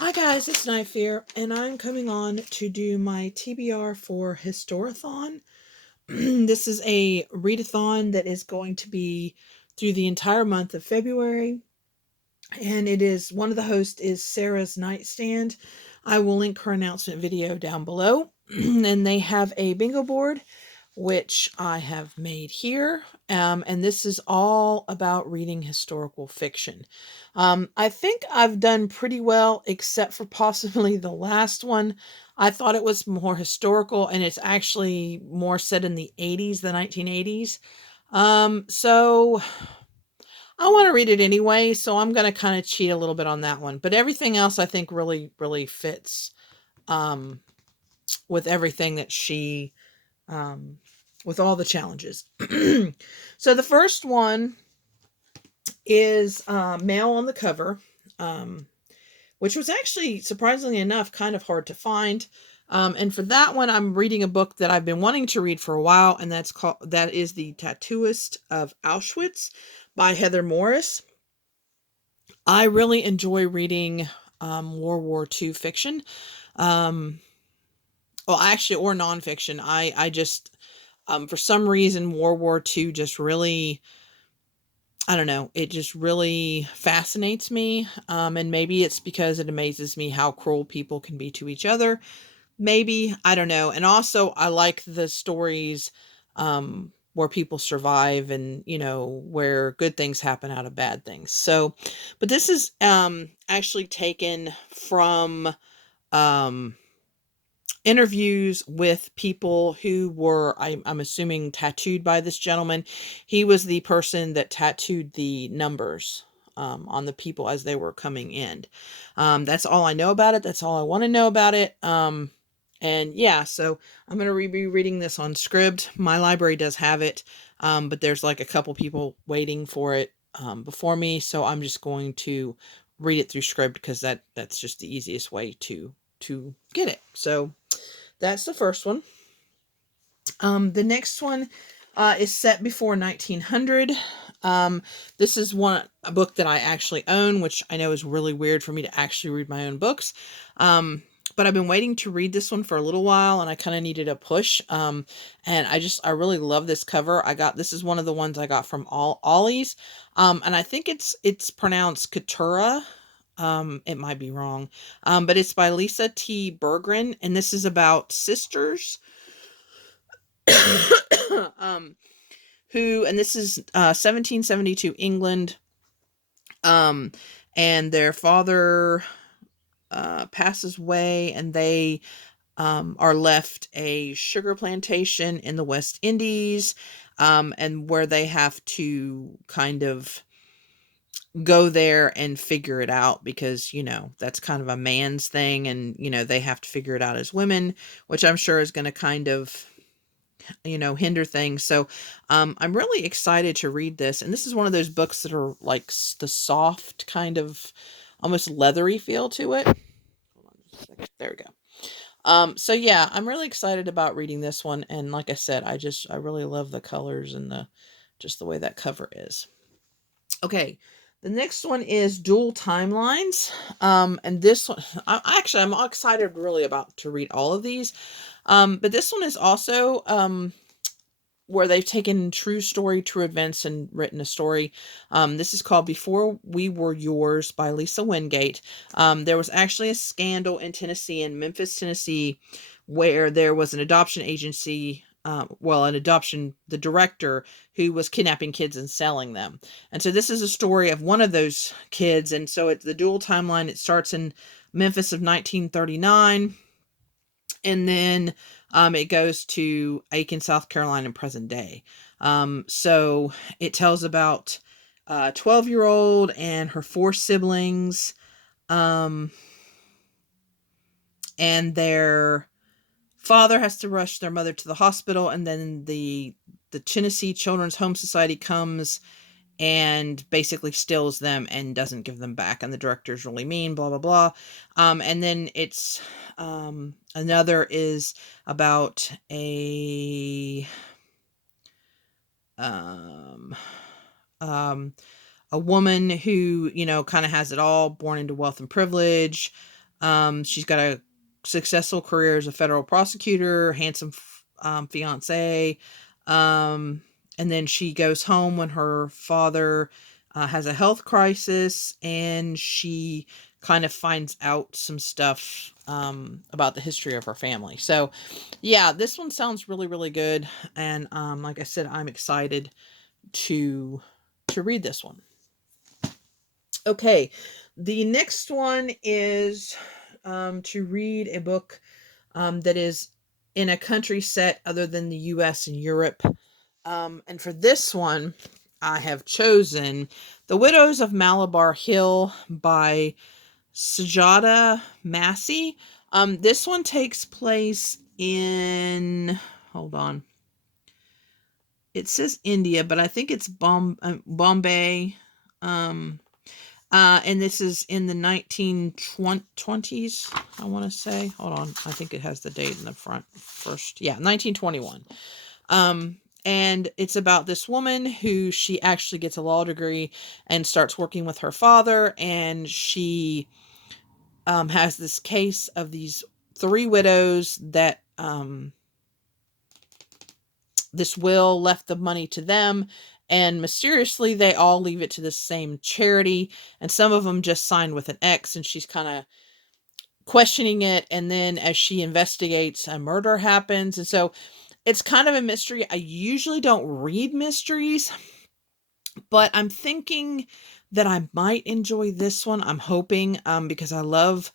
Hi guys, it's Knife here, and I'm coming on to do my TBR for Historathon. This is a readathon that is going to be through the entire month of February, and it is one of the hosts is Sarah's Nightstand. I will link her announcement video down below, and they have a bingo board which I have made here. And this is all about reading historical fiction. I think I've done pretty well, except for possibly the last one. I thought it was more historical, and it's actually more set in the 80s, the 1980s. So I want to read it anyway, so I'm going to kind of cheat a little bit on that one. But everything else I think really, really fits um, with everything that she um, with all the challenges. So the first one is male on the cover, um, which was actually surprisingly enough kind of hard to find. And for that one, I'm reading a book that I've been wanting to read for a while, and that is The Tattooist of Auschwitz by Heather Morris. I really enjoy reading World War II fiction. Um, well, actually, or nonfiction. I just for some reason, World War II just really, I don't know, it just really fascinates me. And maybe it's because it amazes me how cruel people can be to each other. Maybe, I don't know. And also, I like the stories where people survive and, where good things happen out of bad things. So, but this is actually taken from um, interviews with people who were, I'm assuming, tattooed by this gentleman. He was the person that tattooed the numbers on the people as they were coming in. That's all I know about it. That's all I want to know about it. And yeah, so I'm going to be reading this on Scribd. My library does have it, but there's like a couple people waiting for it before me, so I'm just going to read it through Scribd because that's just the easiest way to get it. So that's the first one. The next one is set before 1900. This is a book that I actually own, which I know is really weird for me to actually read my own books. But I've been waiting to read this one for a little while, and I kind of needed a push. And I really love this cover. This is one of the ones I got from Ollie's. And I think it's pronounced Katura. It might be wrong. But it's by Lisa T. Bergren, and this is about sisters um, and this is 1772 England, um, and their father passes away, and they are left a sugar plantation in the West Indies, and where they have to kind of go there and figure it out because, that's kind of a man's thing, and, they have to figure it out as women, which I'm sure is going to kind of hinder things. So I'm really excited to read this, and this is one of those books that are like the soft kind of almost leathery feel to it. Hold on just a second. There we go. So yeah, I'm really excited about reading this one, and like I said, I really love the colors and the way that cover is. Okay, the next one is Dual Timelines. And this one, I'm all excited really about to read all of these. But this one is also where they've taken true story, true events, and written a story. This is called Before We Were Yours by Lisa Wingate. There was actually a scandal in Tennessee, in Memphis, Tennessee, where there was an adoption agency, the director who was kidnapping kids and selling them. And so this is a story of one of those kids. And so it's the dual timeline. It starts in Memphis of 1939. And then it goes to Aiken, South Carolina in present day. So it tells about a 12-year-old and her four siblings, um, and their father has to rush their mother to the hospital, and then the Tennessee Children's Home Society comes and basically steals them and doesn't give them back, and the director's really mean, blah blah blah. And then it's another is about um, um, a woman who kind of has it all, born into wealth and privilege, She's got a successful career as a federal prosecutor, handsome fiance. And then she goes home when her father has a health crisis, and she kind of finds out some stuff about the history of her family. So, yeah, this one sounds really, really good. And like I said, I'm excited to read this one. Okay, the next one is to read a book that is in a country set other than the US and Europe. And for this one, I have chosen The Widows of Malabar Hill by Sujata Massey. This one takes place in, hold on, it says India, but I think it's Bombay. And this is in the 1920s, I want to say. Hold on. I think it has the date in the front first. Yeah, 1921. And it's about this woman who she actually gets a law degree and starts working with her father. And she has this case of these 3 widows that this will left the money to them, and mysteriously they all leave it to the same charity, and some of them just signed with an X, and she's kind of questioning it. And then as she investigates, a murder happens, and so it's kind of a mystery. I usually don't read mysteries, but I'm thinking that I might enjoy this one. I'm hoping, because I love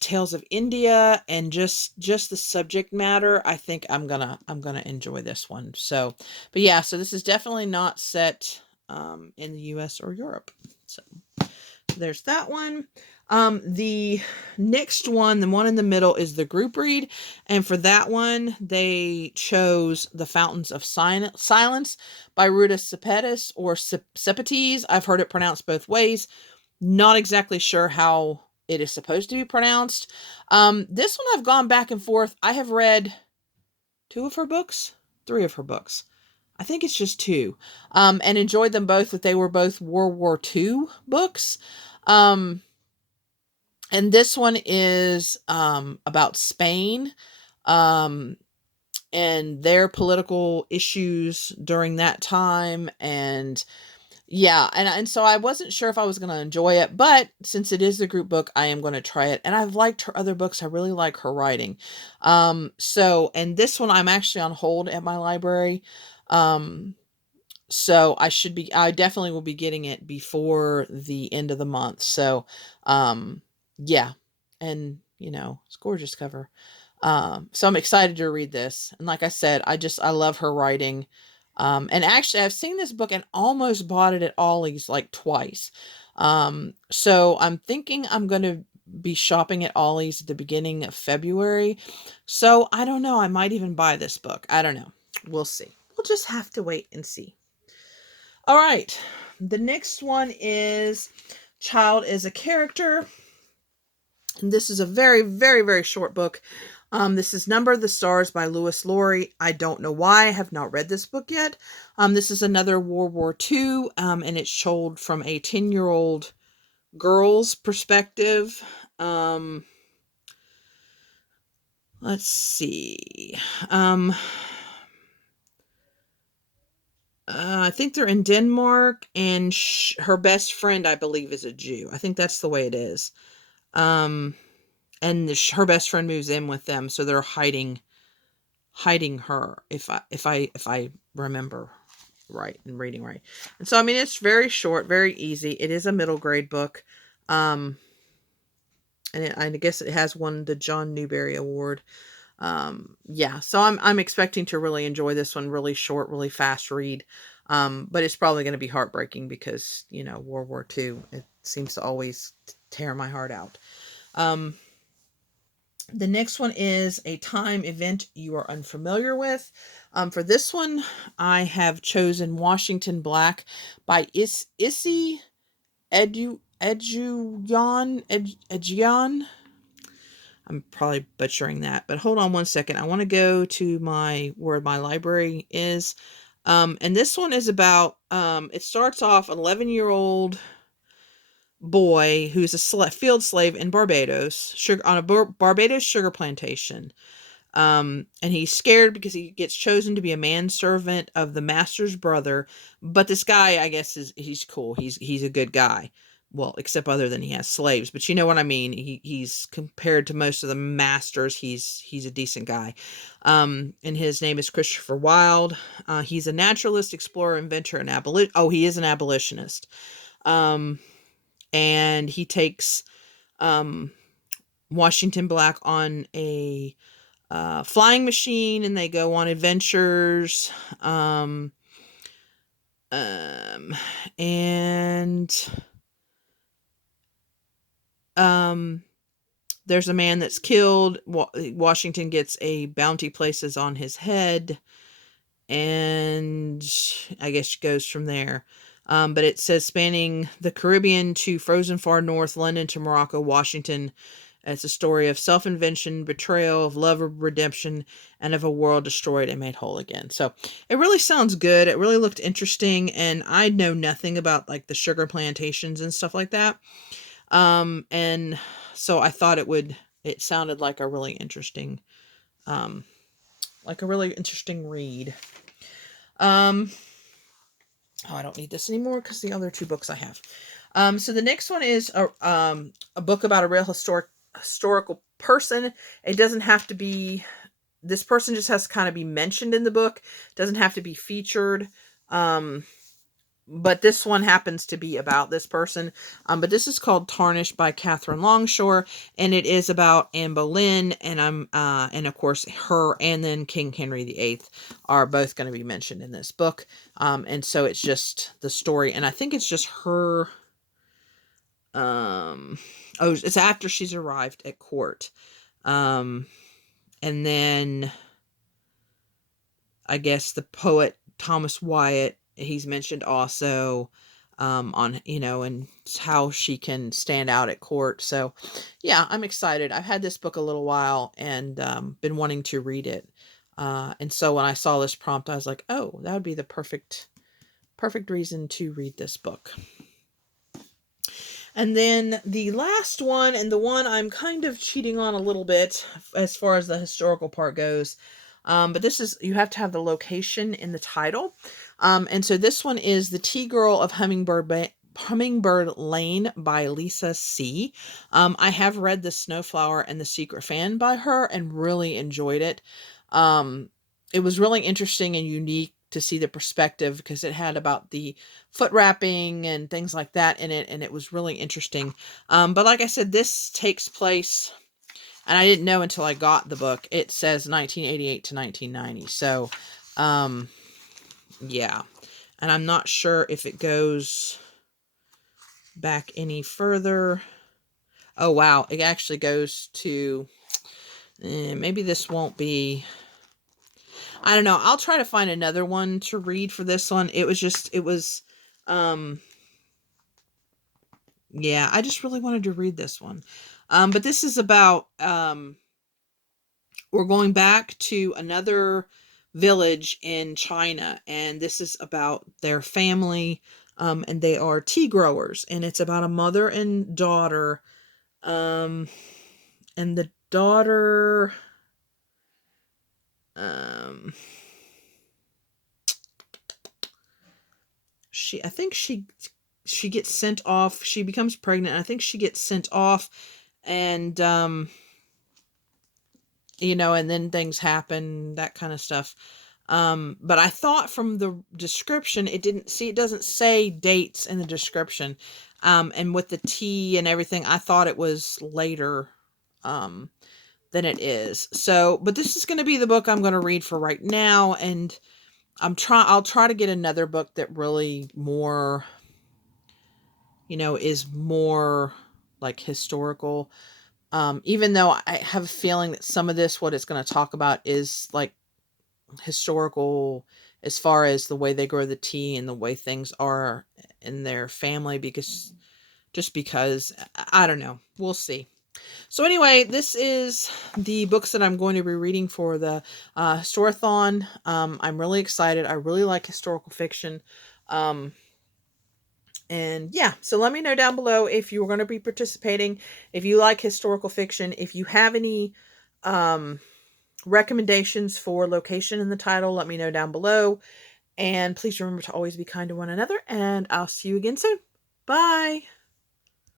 tales of India, and just the subject matter. I think I'm gonna enjoy this one. So, but yeah, so this is definitely not set in the US or Europe. So there's that one. The next one, the one in the middle, is the group read, and for that one they chose The Fountains of Silence by Ruta Sepetys, or Sepetys. I've heard it pronounced both ways. Not exactly sure how it is supposed to be pronounced. This one I've gone back and forth. I have read 2 of her books, 3 of her books. I think it's just 2. And enjoyed them both, but they were both World War II books. And this one is about Spain and their political issues during that time. And yeah, and so I wasn't sure if I was going to enjoy it, but since it is the group book, I am going to try it. And I've liked her other books. I really like her writing. So, and this one I'm actually on hold at my library. So I definitely will be getting it before the end of the month. So, yeah. And, it's a gorgeous cover. So I'm excited to read this. And like I said, I love her writing. And actually I've seen this book and almost bought it at Ollie's like twice. So I'm thinking I'm going to be shopping at Ollie's at the beginning of February. So I don't know. I might even buy this book. I don't know. We'll see. We'll just have to wait and see. All right. The next one is Child is a Character. And this is a very, very, very short book. This is Number of the Stars by Lewis Laurie. I don't know why I have not read this book yet. This is another World War II, and it's told from a 10-year-old girl's perspective. Let's see. I think they're in Denmark, and her best friend, I believe, is a Jew. I think that's the way it is. And her best friend moves in with them, so they're hiding her, if I remember right and reading right. And so, I mean, it's very short, very easy. It is a middle grade book. And I guess it has won the John Newbery Award. Yeah, so I'm expecting to really enjoy this one. Really short, really fast read. But it's probably going to be heartbreaking because, World War II, it seems to always tear my heart out. The next one is A Time Event You Are Unfamiliar With. For this one, I have chosen Washington Black by Issy Edjuyan. I'm probably butchering that, but hold on one second. I want to go to where my library is. And this one is about, it starts off an 11-year-old boy who's a field slave in Barbados, on a Barbados sugar plantation. And he's scared because he gets chosen to be a manservant of the master's brother. But this guy, I guess, he's cool. He's a good guy. Well, except other than he has slaves, but you know what I mean. He's compared to most of the masters, he's a decent guy. And his name is Christopher Wilde. He's a naturalist, explorer, inventor, and he is an abolitionist. And he takes Washington Black on a flying machine, and they go on adventures. And there's a man that's killed. Washington gets a bounty places on his head, and I guess it goes from there. But it says spanning the Caribbean to frozen far north, London to Morocco, Washington. It's a story of self-invention, betrayal, of love, of redemption, and of a world destroyed and made whole again. So it really sounds good. It really looked interesting, and I know nothing about like the sugar plantations and stuff like that. And so I thought it sounded like a really interesting, read. Oh, I don't need this anymore because the other two books I have. So the next one is a book about a real historical person. It doesn't have to be, this person just has to kind of be mentioned in the book. It doesn't have to be featured. But this one happens to be about this person. But this is called Tarnished by Catherine Longshore, and it is about Anne Boleyn, and and of course her and then King Henry VIII are both going to be mentioned in this book. And so it's just the story, and I think it's just her. It's after she's arrived at court, and then I guess the poet Thomas Wyatt, he's mentioned also, on, and how she can stand out at court. So yeah, I'm excited. I've had this book a little while and been wanting to read it. And so when I saw this prompt, I was like, oh, that would be the perfect reason to read this book. And then the last one, and the one I'm kind of cheating on a little bit as far as the historical part goes, but this is, you have to have the location in the title. And so this one is The Tea Girl of Hummingbird Lane by Lisa C. I have read The Snowflower and the Secret Fan by her and really enjoyed it. It was really interesting and unique to see the perspective because it had about the foot wrapping and things like that in it, and it was really interesting. But like I said, this takes place, and I didn't know until I got the book, it says 1988 to 1990. So, yeah. And I'm not sure if it goes back any further. Oh, wow. It actually goes to, maybe this won't be, I don't know. I'll try to find another one to read for this one. It was, yeah, I just really wanted to read this one. But this is about, we're going back to another village in China, and this is about their family, and they are tea growers, and it's about a mother and daughter, and the daughter, I think she gets sent off. She becomes pregnant. I think she gets sent off, and and then things happen, that kind of stuff. But I thought from the description, it doesn't say dates in the description. And with the tea and everything, I thought it was later than it is. So, but this is going to be the book I'm going to read for right now, and I'll try to get another book that really more, is more like historical. Even though I have a feeling that some of this, what it's going to talk about, is like historical as far as the way they grow the tea and the way things are in their family, because I don't know. We'll see. So anyway, this is the books that I'm going to be reading for the Historathon. I'm really excited. I really like historical fiction. And yeah, so let me know down below if you're going to be participating, if you like historical fiction, if you have any recommendations for location in the title, let me know down below. And please remember to always be kind to one another, and I'll see you again soon. Bye.